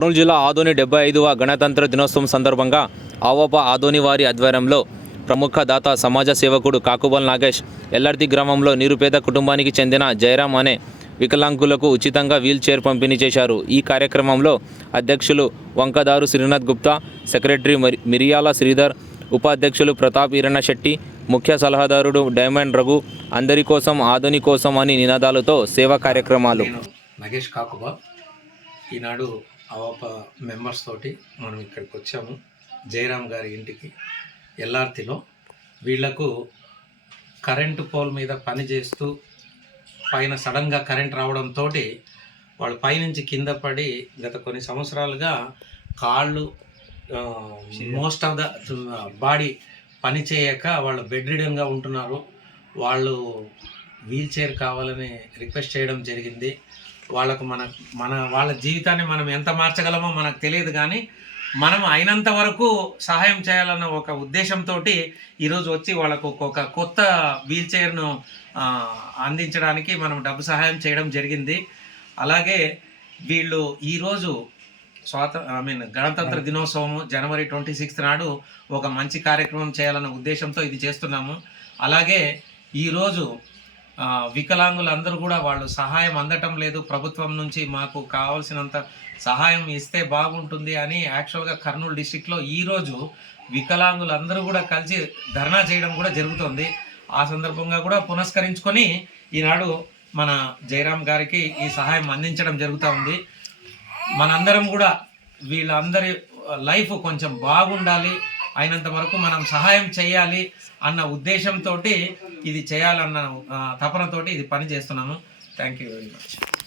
కర్నూలు జిల్లా ఆదోని డెబ్బై ఐదవ గణతంత్ర దినోత్సవం సందర్భంగా ఆవోప ఆదోని వారి ఆధ్వర్యంలో ప్రముఖ దాత సమాజ సేవకుడు కాకుబల్ నాగేష్ ఎల్లర్తి గ్రామంలో నిరుపేద కుటుంబానికి చెందిన జయరాం అనే వికలాంగులకు ఉచితంగా వీల్ చైర్ పంపిణీ చేశారు. ఈ కార్యక్రమంలో అధ్యక్షులు వంకదారు శ్రీనాథ్ గుప్తా సెక్రటరీ మరి- మిరియాల శ్రీధర్ ఉపాధ్యక్షులు ప్రతాప్ ఈరణ శెట్టి ముఖ్య సలహాదారుడు డైమండ్ రఘు అందరి కోసం ఆధుని కోసం అని నినాదాలతో సేవా కార్యక్రమాలు. నగేష్ కాకుబా ఈనాడు అవాప మెంబర్స్ తోటి మనం ఇక్కడికి వచ్చాము. జయరామ్ గారి ఇంటికి ఎల్ఆర్తిలో. వీళ్ళకు కరెంటు పోల్ మీద పని చేస్తూ పైన సడన్గా కరెంట్ రావడంతో వాళ్ళు పైనుంచి కింద పడి గత కొన్ని సంవత్సరాలుగా కాళ్ళు మోస్ట్ ఆఫ్ ద బాడీ పని చేయక వాళ్ళు బెడ్ రిడన్గా ఉంటున్నారు. వాళ్ళు వీల్ చైర్ కావాలని రిక్వెస్ట్ చేయడం జరిగింది. వాళ్ళకు మన మన వాళ్ళ జీవితాన్ని మనం ఎంత మార్చగలమో మనకు తెలియదు కానీ మనం అయినంత వరకు సహాయం చేయాలన్న ఒక ఉద్దేశంతో ఈరోజు వచ్చి వాళ్ళకు ఒక కొత్త వీల్ చైర్ను అందించడానికి మనం డబ్బు సహాయం చేయడం జరిగింది. అలాగే వీళ్ళు ఈరోజు స్వాత ఐ మీన్ గణతంత్ర దినోత్సవం జనవరి ట్వంటీ సిక్స్త్ నాడు ఒక మంచి కార్యక్రమం చేయాలన్న ఉద్దేశంతో ఇది చేస్తున్నాము. అలాగే ఈరోజు వికలాంగులందరూ కూడా వాళ్ళు సహాయం అందటం లేదు. ప్రభుత్వం నుంచి మాకు కావాల్సినంత సహాయం ఇస్తే బాగుంటుంది అని యాక్చువల్గా కర్నూలు డిస్టిక్లో ఈరోజు వికలాంగులందరూ కూడా కలిసి ధర్నా చేయడం కూడా జరుగుతుంది. ఆ సందర్భంగా కూడా పునస్కరించుకొని ఈనాడు మన జయరాం గారికి ఈ సహాయం అందించడం జరుగుతూ ఉంది. మనందరం కూడా వీళ్ళందరి లైఫ్ కొంచెం బాగుండాలి. అయినంత వరకు మనం సహాయం చేయాలి అన్న ఉద్దేశంతో ఇది చేయాలన్న తపనతోటి ఇది పని చేస్తున్నాము థ్యాంక్ యూ వెరీ మచ్